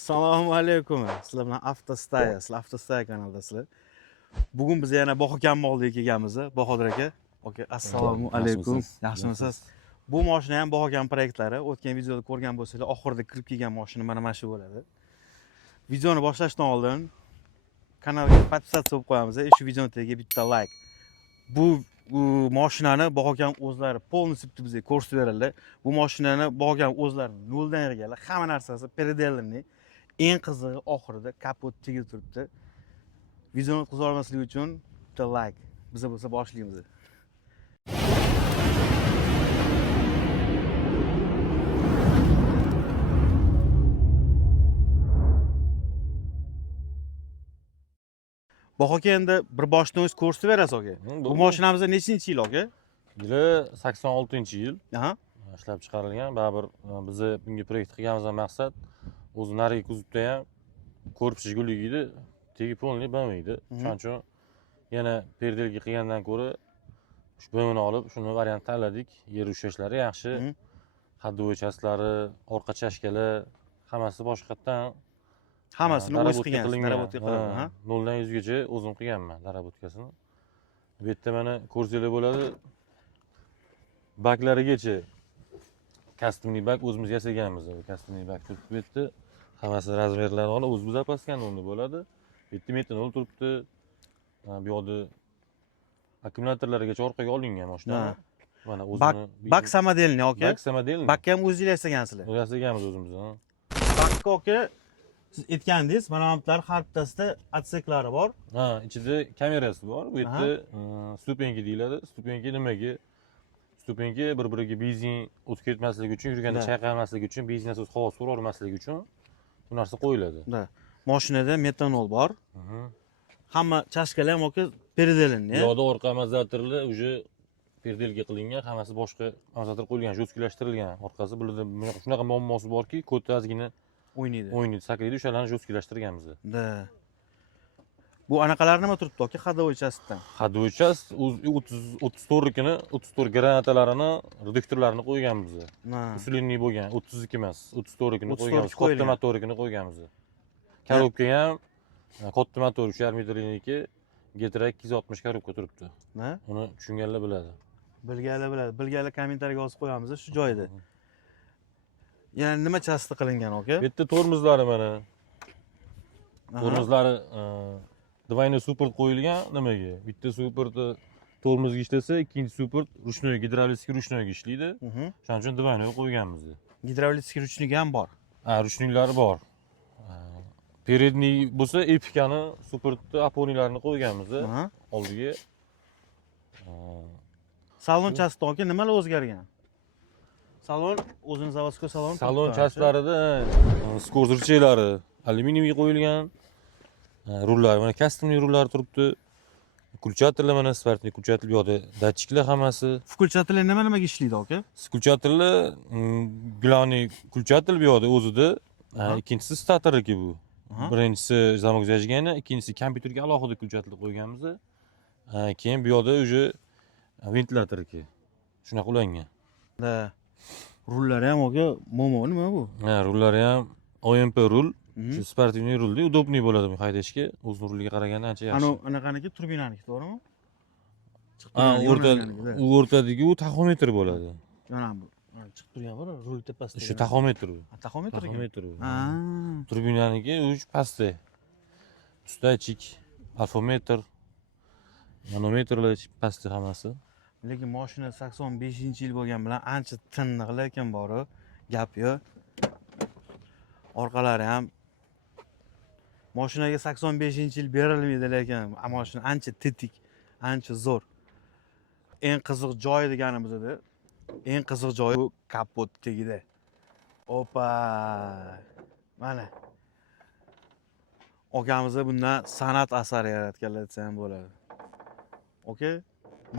Assalomu alaykum. Sizlar bilan Avtostaya, sizlar Avtostaya kanaldasizlar. Bugun biz yana Bohokamni oldiga kelganmiz. Bahodir aka. Aka, assalomu alaykum. Yaxshimisiz? Bu mashina ham Bohokam proyektlari. O'tgan videoda ko'rgan bo'lsanglar, oxirida kirib kelgan mashina mana shu bo'ladi. Videoni boshlashdan oldin kanalga podpisatsiya bo'lib qo'yamiz. Shu videoni tagiga bitta like. Bu mashinani Bohokam o'zlari полностью bizga ko'rsatib beradi. Bu mashinani Bohokam o'zlari noldan yig'ganlar. Hamma narsasi переделанный. Eng qizig'i oxirida kapot tegib turibdi. Videoni o'tkaza olmaslik uchun bitta like. Biz bo'lsa boshlaymiz. Bahoka endi bir boshdan o'zi ko'rsatib berasiz aka. Bu mashinamizda nechinchi yil aka? Yili 86-yil. Aha. Ishlab chiqarilgan. Baribir biz bunga proyekt qilganimizdan maqsad o'zi narigi kuzovda ham korpusi guligida tegib polniy bo'lmaydi. Shuning uchun yana perdelga qilgandan ko'ra shu bo'mini olib, shuni variant tanladik. Yer ushlashlari yaxshi. Xaddovoy chastlari, orqa chashkalar, hammasi boshqatdan Hammasini o'z qilgansiz, darabotka qilib, ha? 0 dan 100 gacha o'zim qilganman darabotkasini. Bu yerda mana ko'rsanglar bo'ladi. Baklarigacha customli bak o'zimiz yasaganmiz. Customli bak turibdi bu yerda. Hammasi razmerlarini olib o'zimiz zapaskan o'rni bo'ladi. Bu yerda metanol turibdi. Bu yoqda akkumulyatorlargacha orqaga olingan mashina. Mana o'zini bak samodelniy aka. Bak samodelniy. Bakka ham o'zingiz yasagansizlar. Yasaganmiz o'zimiz. Bakka aka siz aytgandingiz, mana bular har bittasida otseklari bor. Ha, ichida kamerasi bor. Bu yerda stupenka deyiladi. Stupenka nimaga? Stupenka bir-biriga benzin o'tib ketmasligi uchun, yurganda chayqalmasligi uchun, benzin asos havo so'ravermasligi uchun bu narsa qo'yiladi. Mashinada metanol bor. Hamma chashkalar ham aka переделанный. Yo'da orqa amortizatorlar уже perdelga qilingan, hammasi boshqa amortizator qo'yilgan, jo'stkilashtirilgan. Orqasi bularda shunaqa muammosi borki, kodda ozgina o'ynaydi, sakraydi, o'shalarni jo'stkilashtirganmiz. Bu anaqalar nima turibdi aka? Xaddovoy chastdan. Xaddovoy chast 34 34 granatalarini, reduktorlarini qo'yganmiz. Usulinniy bo'lgan, 32 emas, 34 qo'yganmiz. Katta motorikini qo'yganmiz. Korobka ham katta motor 3,5 metrniki, Getrak 260 korobka turibdi. Uni tushunganlar biladi. Bilganlar kommentariyaga yozib qo'yamiz shu joyda. Yana nima chasti qilingan aka? Bu yerda tormozlari mana. Tormozlari двойной support qo'yilgan nimaga? Bitta supportni tormozga ishlasa, ikkinchi support ruchnoy gidravlitskiy ruchnoyga ishlaydi. Shuning uchun двойной qo'yganmiz. Gidravlitskiy ruchnoy ham bor. Ha, ruchnoylari bor. Передний bo'lsa, Epica'ni supportni aponilarini qo'yganmiz oldiga. Salon chasti aka nimalar o'zgargan? Salon o'zini zavodskiy salon. Salon chastlarida skor zirchaklari alyuminiyga qo'yilgan. Rullar mana customli rullar turibdi. Включаторlar mana spartniy включатель bu yoqda, datchiklar hammasi. Включаторlar nimaga ishlaydi aka? Включаторlar главный включатель bu yoqda o'zida, ikkinchisi statorniki bu. Birinchisi zamok zajgani, ikkinchisi kompyuterga alohida включатель qo'yganmiz. Keyin bu yoqda уже ventilyatorniki. Shunaqa ulangan. Rullari ham aka, momo nima bu? Ha, rullari ham OMP rul. Shu sportivniy rulda удобный bo'ladi bu haydashga. O'z ruliga qaraganda ancha yaxshi. Anaqaniki turbinaniki, to'g'rimi? O'rtadagi u taxometr bo'ladi. Mana bu chiqib turgan rul tepasida. Shu taxometr u. Taxometr u. Turbinaniki uch pastda. Ustachik, alfometr, manometrlar pastda hammasi. Lekin mashina 85-yil bo'lgan bilan ancha tiniq, lekin bor-ku, gap yo'q. Orqalari ham mashinaga 85-yil berilmaydi, lekin mashina ancha tetik, ancha zo'r. Eng qiziq joyi deganimizda, eng qiziq joyi bu kapot tagida. Opa! Mana. Akamiz bundan san'at asari yaratganlar desa ham bo'ladi. Okay?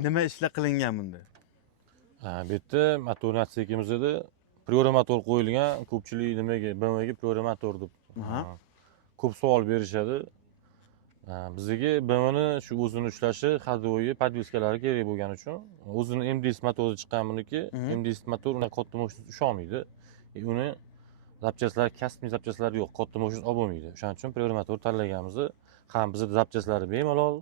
Nima ishlar qilingan bunda? Bu yerda motor natsekimizda priori motor qo'yilgan. Ko'pchilik nimaga BMWga priori motor deb ko'p savol berishadi. Bizga BMWni shu o'zini ushlashi, xaddovoyi podviskalari kerak bo'lgani uchun o'zini MDS motori chiqqan buniki. MDS motor uni katta mashina usholmaydi. Uni zapchastlar, kasbning zapchastlari yo'q. Katta mashina olib bo'lmaydi. O'shaning uchun prior motor tanlaganimizni ham bizda zapchastlari bemalol,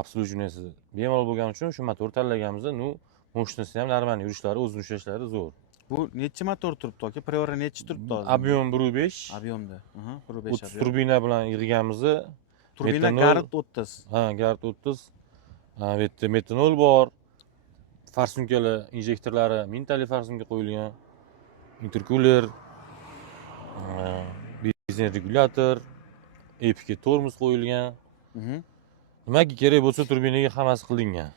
obслуживанияsi bemalol bo'lgani uchun shu motor tanlaganmizni, mashinasi ham normal yurishlari, o'zini ushlashlari zo'r. Bu necha motor turibdi aka? Priori necha turibdi hozir? Ob'yom 1.5. Ob'yomda. 1.5 30 ob'yom. turbina bilan yig'ganmizni. Turbina metanol- Garit 30. Ha, Gard 30. Bu yerda metanol bor. Farsunkalar, injektorlari mintali farsunka qo'yilgan. Interkuler, benzin regulyator, epga tormoz qo'yilgan. Nimaga kerak bo'lsa turbinaga hammasi qilingan.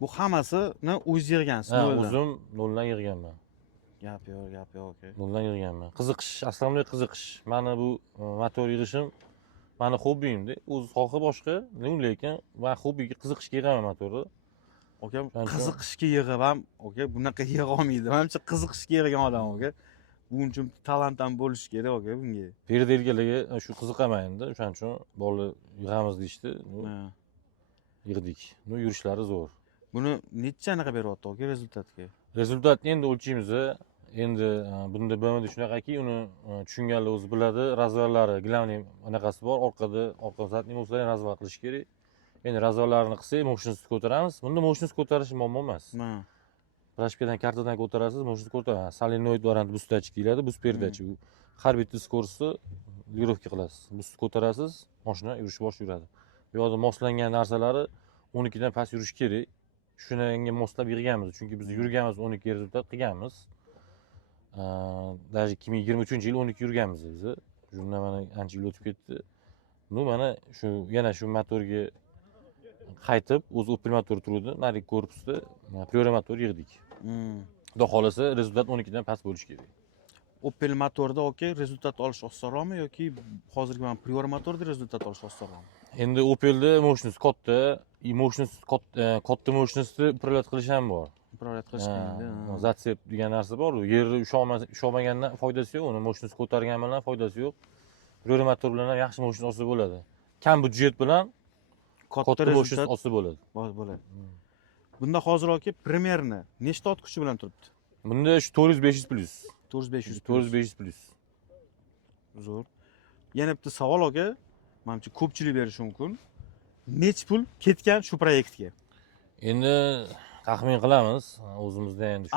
Bu hammasini o'z yig'gansiz, Ha, noldan. o'zim noldan yig'ganman. Gap yo'q aka. Noldan yig'ganman. Qiziqish, aslamli qiziqish. Mana bu motor yig'ishim mani hobbimda. O'z xohi boshqa, lekin men hobbiga qiziqishga yig'aman motorni. Aka qiziqishga yig'ib ham, aka bunaqa yig'a olmaydi. Menimcha qiziqishga yig'gan odam aka. Buning uchun talant ham bo'lishi kerak aka bunga. Perdelgalarga shu qiziqaman endi. O'shaning uchun bolalar yig'amiz deyishdi. Yig'dik. Yurishlari zo'r. Buni necha anaqa beryapti aka rezultatga? Rezultatni endi o'lchaymiz. Endi bunda bo'lmaydi shunaqaki, uni tushunganlar o'zi biladi. Razvarlari, glavniy anaqasi bor, orqa zatni bo'lsa razvar qilish kerak. Endi razvarlarini qilsak, mashinasini ko'taramiz. Bunda mashinasini ko'tarish muammo emas. Rashkadan kartadan ko'tarasiz, mashinasini ko'tarasiz. Solenoid variant bustachik deyiladi, bus perdachi. Har bitta skorsni lirovka qilasiz. Bus ko'tarasiz, mashina yurishni boshlaydi. Bu yerda moslangan narsalari 12 dan past yurish kerak. Shunga moslab yig'ganmiz, chunki biz yurganmiz 12 rezultat qilganmiz. Даже 2023-yil 12 yurganmiz biz. Shundan mana ancha yil o'tib ketdi. Mana yana shu motorga qaytib, o'z Opel motori turdi, nari korpusda prior motor yig'dik. Xudo xolasa rezultat 12 dan past bo'lishi kerak. Opel motorda aka rezultat olish osonroqmi yoki hozirgi mana prior motorda rezultat olish osonroqmi? Endi Opelda mashinasi katta, katta mashinasida upravlat qilish ham bor. Upravlat qilish qiyin. Zatsep degan narsa bor. Yerda usholmagandan foydasi yo'q, uni mashinasi ko'targan bilan foydasi yo'q. Prior motor bilan ham yaxshi mashina olsa bo'ladi. Kam budjet bilan katta mashina olsa bo'ladi. Bo'ladi. Bunda hozir aka primerni nechta ot kuchi bilan turibdi? Bunda shu 400-500 plus. 400-500 plus. Zo'r. Yana bitta savol aka, menimcha ko'pchilik berishi mumkin. Nech pul ketgan shu proyektga? Endi taxmin qilamiz, o'zimizda endi shu.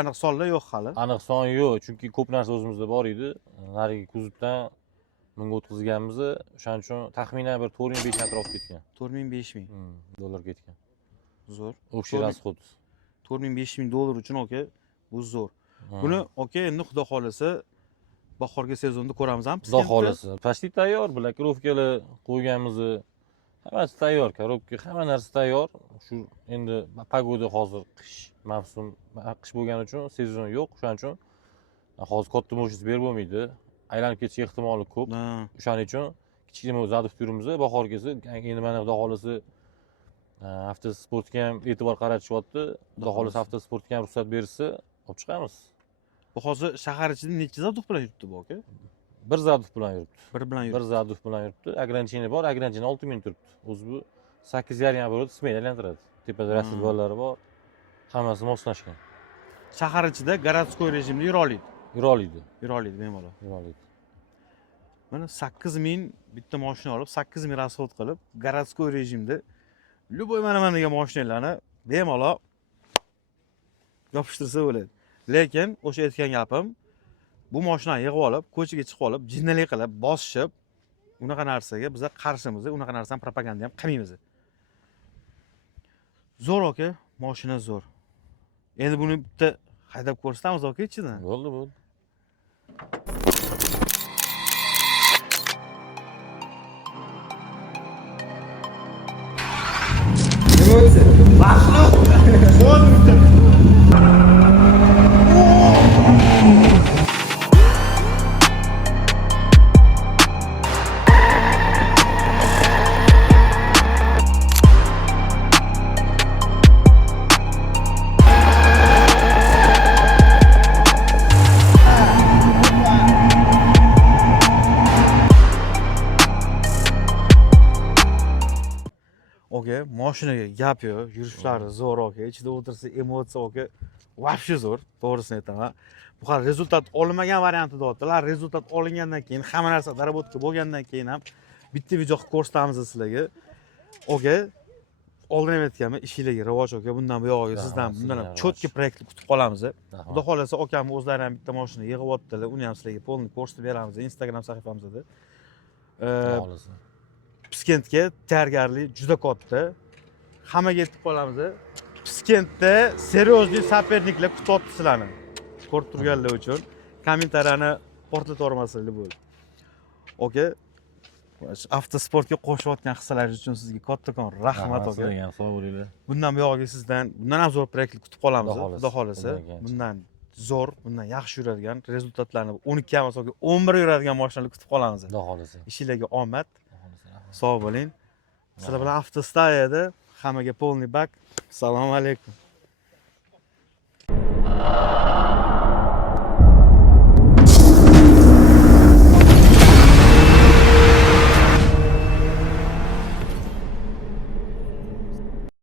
Aniq sonlar yo'q hali. Aniq son yo'q, chunki ko'p narsa o'zimizda bor edi. Narigi kuzovdan bunga o'tkazganmiz. O'shaning uchun taxminan bir 4.5 atrof ketgan. 4.000-5.000 dollar ketgan. Zo'r. Общий расход. 4.000-5.000 dollar uchun aka bu zo'r. Buni aka endi xudo xolasa bahorgi sezonda ko'ramiz ham. Xudo xolasa. Почти tayyor, blokirovkalar qo'yganmiz. Hammasi tayyor, korobka, hamma narsa tayyor. Shu endi pogoda hozir qish mavsum, qish bo'lgani uchun sezon yo'q. Shuning uchun hozir katta mashinasi berib bo'lmaydi. Aylanib ketish ehtimoli ko'p. Shuning uchun kichkina zadov turimiz, bahor kelsa, endi mana xudo xolasa avtosportga ham e'tibor qaratishyapti. Xudo xolasa avtosportga ham ruxsat bersa, olib chiqamiz. Bu hozir shahar ichida necha zadov bilan yuribdi bu aka? Bir zadov bilan yuribdi. Bir zadov bilan yuribdi. Ограничение bor, ограничение 6000 turibdi. O'zi bu 8,5 bo'ladi, smeyd aylantiradi. Tepada rasvozlari bor. Hammasi moslashgan. Shahar ichida городской rejimda yura oladi. Yura oladi bemalol. Yura oladi. Mana 8000 bitta mashina olib, 8000 расход qilib, городской rejimda любой mana degan mashinalarni bemalol yopishtirsa bo'ladi. Lekin o'sha aytgan gapim, bu mashinani yig'ib olib, ko'chaga chiqib olib, jinnalik qilib, bosishib, unaqa narsaga biz qarshimiz, unaqa narsani propaganda ham qilmaymiz. Zo'r aka, mashina zo'r. Endi buni bitta haydab ko'rsatamiz aka ichidan. Bo'ldi. Aka, mashinaga gap yo'q, yurishlari zo'r aka. Ichida o'tirsa emotsiya aka, вообще zo'r, to'g'risini aytaman. bu hali rezultat olinmagan varianti deyaptilar. Rezultat olingandan keyin, hamma narsa darabotka bo'lgandan keyin ham bitta video qilib ko'rsatamiz sizlarga. Oke, oldin ham aytganman, ishinglarga rivoj aka. Bundan buyog'iga sizdan bundan ham cho'tki proyektni kutib qolamiz. Xudo xolasa akam o'zlari ham bitta mashina yig'yaptilar. Uni ham sizlarga polni ko'rsatib beramiz Instagram sahifamizda. Piskentga tayyorgarlik juda katta. Hammaga aytib qolamiz. Piskentda seriozli saperniklar kutyapti sizlarni. Ko'rib turganlar uchun kommentariyani portlatib yubormasanglar bo'ldi. Oke. Avtosportga qo'shayotgan hissalaringiz uchun sizga kattakon rahmat aka. Sizga sog' bo'linglar. Bundan buyog'iga sizdan bundan ham zo'r proyektlar kutib qolamiz. Xudo xolasa. Bundan zo'r, bundan yaxshi yuradigan rezultatlarni 12 emas, 11 yuradigan mashinalar kutib qolamiz. Xudo xolasa. Ishinglarga omad. Sog' bo'ling. Sizlar bilan avtostayada hammaga polniy bak. Assalomu alaykum.